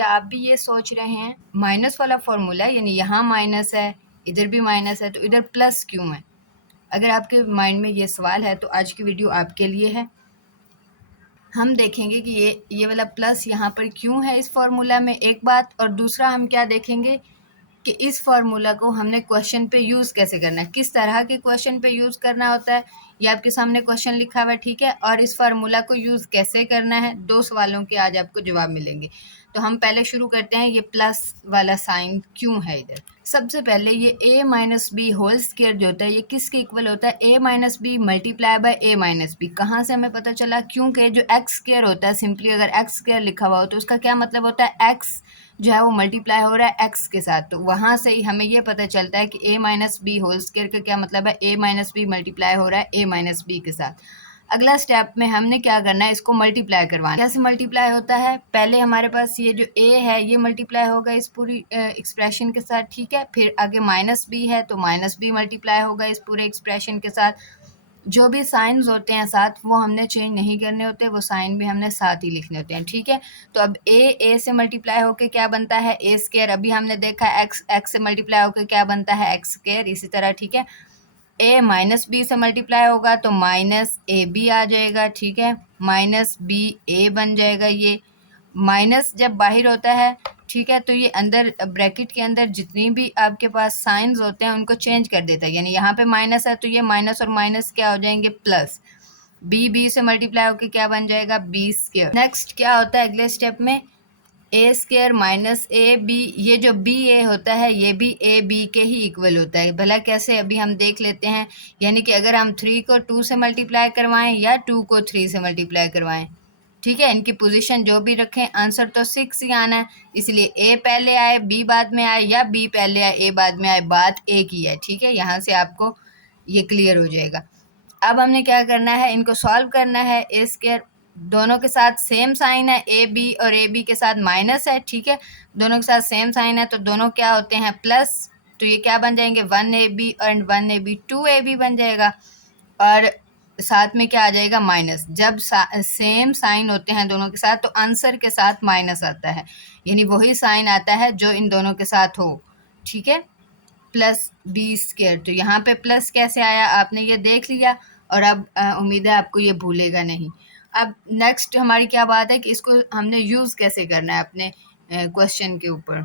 क्या आप भी ये सोच रहे हैं माइनस वाला फॉर्मूला, यानी यहाँ माइनस है, इधर भी माइनस है, तो इधर प्लस क्यों है? अगर आपके माइंड में ये सवाल है तो आज की वीडियो आपके लिए है। हम देखेंगे कि ये वाला प्लस यहाँ पर क्यों है इस फॉर्मूला में, एक बात, और दूसरा हम क्या देखेंगे कि इस फार्मूला को हमने क्वेश्चन पे यूज़ कैसे करना है, किस तरह के क्वेश्चन पे यूज़ करना होता है। ये आपके सामने क्वेश्चन लिखा हुआ है, ठीक है, और इस फार्मूला को यूज़ कैसे करना है, 2 सवालों के आज आपको जवाब मिलेंगे। तो हम पहले शुरू करते हैं, ये प्लस वाला साइन क्यों है इधर। सबसे पहले ये a minus B whole square जो होता है ये किसके इक्वल होता है, a minus B multiply by a minus B. कहाँ से हमें पता चला, क्योंकि जो एक्स स्क्वायर होता है, सिंपली अगर एक्स स्क्वायर लिखा हुआ हो तो उसका क्या मतलब होता है, एक्स जो है वो मल्टीप्लाई हो रहा है एक्स के साथ। तो वहाँ से ही हमें ये पता चलता है कि a minus B whole square का क्या मतलब है, a माइनस बी मल्टीप्लाई हो रहा है a माइनस बी के साथ। अगला स्टेप में हमने क्या करना है, इसको मल्टीप्लाई करवाना। कैसे मल्टीप्लाई होता है, पहले हमारे पास ये जो a है ये मल्टीप्लाई होगा इस पूरी एक्सप्रेशन के साथ, ठीक है, फिर आगे माइनस b है तो माइनस b मल्टीप्लाई होगा इस पूरे एक्सप्रेशन के साथ। जो भी साइंस होते हैं साथ वो हमने चेंज नहीं करने होते, वो साइन भी हमने साथ ही लिखने होते हैं, ठीक है। तो अब a से मल्टीप्लाई होकर क्या बनता है a स्क्वायर, अभी हमने देखा x से मल्टीप्लाई होकर क्या बनता है x स्क्वायर, इसी तरह, ठीक है। a माइनस बी से मल्टीप्लाई होगा तो माइनस ए बी आ जाएगा, ठीक है, माइनस बी ए बन जाएगा। ये माइनस जब बाहर होता है, ठीक है, तो ये अंदर ब्रैकेट के अंदर जितनी भी आपके पास साइंस होते हैं उनको चेंज कर देता है, यानी यहाँ पे माइनस है तो ये माइनस और माइनस क्या हो जाएंगे, प्लस। बी से मल्टीप्लाई होकर क्या बन जाएगा, बी स्क्वायर। नेक्स्ट क्या होता है अगले स्टेप में, ए स्क्वायर माइनस ए बी, ये जो बी ए होता है ये भी ए बी के ही इक्वल होता है। भला कैसे, अभी हम देख लेते हैं। यानी कि अगर हम 3 को 2 से मल्टीप्लाई करवाएं या 2 को 3 से मल्टीप्लाई करवाएं, ठीक है, इनकी पोजीशन जो भी रखें, आंसर तो 6 ही आना है। इसलिए ए पहले आए बी बाद में आए, या बी पहले आए ए बाद में आए, बात एक ही है, ठीक है। यहाँ से आपको ये क्लियर हो जाएगा। अब हमने क्या करना है, इनको सॉल्व करना है। ए स्क्वायर दोनों के साथ सेम साइन है, ए बी और ए बी के साथ माइनस है, ठीक है, दोनों के साथ सेम साइन है तो दोनों क्या होते हैं, प्लस। तो ये क्या बन जाएंगे, 1ab और 1ab 2ab बन जाएगा, और साथ में क्या आ जाएगा, माइनस। जब सेम साइन होते हैं दोनों के साथ तो आंसर के साथ माइनस आता है, यानी वही साइन आता है जो इन दोनों के साथ हो, ठीक है, प्लस बी स्क्वायर। तो यहाँ पे प्लस कैसे आया आपने ये देख लिया, और अब उम्मीद है आपको ये भूलेगा नहीं। अब नेक्स्ट हमारी क्या बात है कि इसको हमने यूज़ कैसे करना है अपने क्वेश्चन के ऊपर।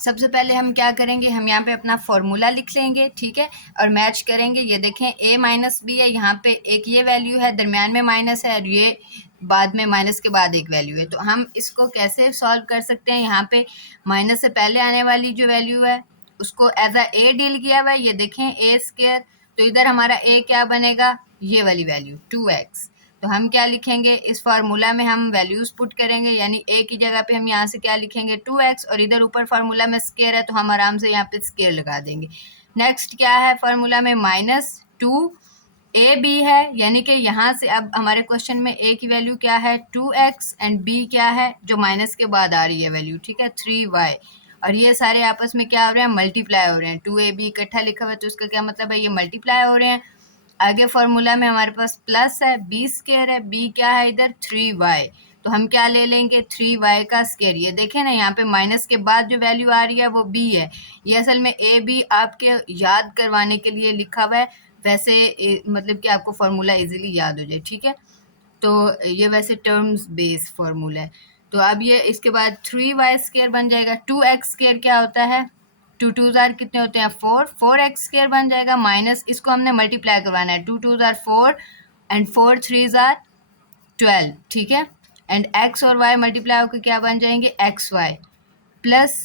सबसे पहले हम क्या करेंगे, हम यहाँ पे अपना फॉर्मूला लिख लेंगे, ठीक है, और मैच करेंगे। ये देखें a माइनस बी है, यहाँ पे एक ये वैल्यू है, दरमियान में माइनस है, और ये बाद में माइनस के बाद एक वैल्यू है। तो हम इसको कैसे सॉल्व कर सकते हैं, यहाँ पे माइनस से पहले आने वाली जो वैल्यू है उसको एज a डील किया हुआ है, ये देखें a स्क्वायर, तो इधर हमारा a क्या बनेगा, ये वाली वैल्यू 2x। तो हम क्या लिखेंगे, इस फार्मूला में हम वैल्यूज पुट करेंगे, यानी a की जगह पे हम यहाँ से क्या लिखेंगे 2x, और इधर ऊपर फार्मूला में स्क्वायर है तो हम आराम से यहाँ पे स्क्वायर लगा देंगे। नेक्स्ट क्या है फार्मूला में, -2 ए बी है, यानी कि यहाँ से अब हमारे क्वेश्चन में a की वैल्यू क्या है 2x, एंड b क्या है जो माइनस के बाद आ रही है वैल्यू, ठीक है 3y, और ये सारे आपस में क्या हो रहे हैं, मल्टीप्लाई हो रहे हैं। 2ab इकट्ठा लिखा हुआ है तो उसका क्या मतलब है, ये मल्टीप्लाई हो रहे हैं। आगे फॉर्मूला में हमारे पास प्लस है, बी स्क्वायर है, बी क्या है इधर 3y, तो हम क्या ले लेंगे 3y का स्क्वायर। ये देखें ना यहाँ पे माइनस के बाद जो वैल्यू आ रही है वो b है। ये असल में a b आपके याद करवाने के लिए लिखा हुआ है, वैसे मतलब कि आपको फार्मूला इजीली याद हो जाए, ठीक है। तो ये वैसे टर्म्स बेस्ड फार्मूला है। तो अब ये इसके बाद 3y स्क्वायर बन जाएगा, 2x स्क्वायर क्या होता है, 2 2 जार कितने होते हैं 4, 4x स्क्वायर बन जाएगा, माइनस इसको हमने मल्टीप्लाई करवाना है, 2 2 जार 4 एंड 4 3 जार 12, ठीक है, एंड x और y मल्टीप्लाई होकर क्या बन जाएंगे xy, प्लस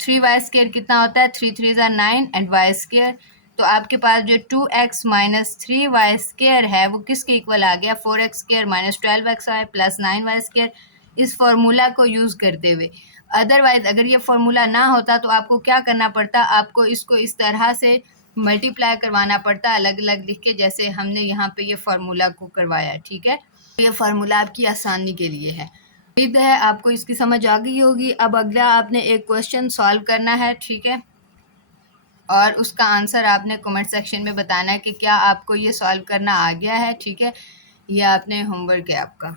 3y स्क्वायर कितना होता है 3 3 जार 9 एंड y स्क्वायर। तो आपके पास जो 2x माइनस 3y स्क्वायर है वो किसके इक्वल आ गया, 4x square minus 12xy plus 9y square, इस फॉर्मूला को यूज़ करते हुए। अदरवाइज अगर ये फॉर्मूला ना होता तो आपको क्या करना पड़ता, आपको इसको इस तरह से मल्टीप्लाई करवाना पड़ता अलग अलग लिख के, जैसे हमने यहाँ पे ये फार्मूला को करवाया, ठीक है। ये फार्मूला आपकी आसानी के लिए है। उम्मीद है आपको इसकी समझ आ गई होगी। अब अगला आपने एक क्वेश्चन सॉल्व करना है, ठीक है, और उसका आंसर आपने कमेंट सेक्शन में बताना है कि क्या आपको ये सॉल्व करना आ गया है, ठीक है, ये आपने होमवर्क है आपका।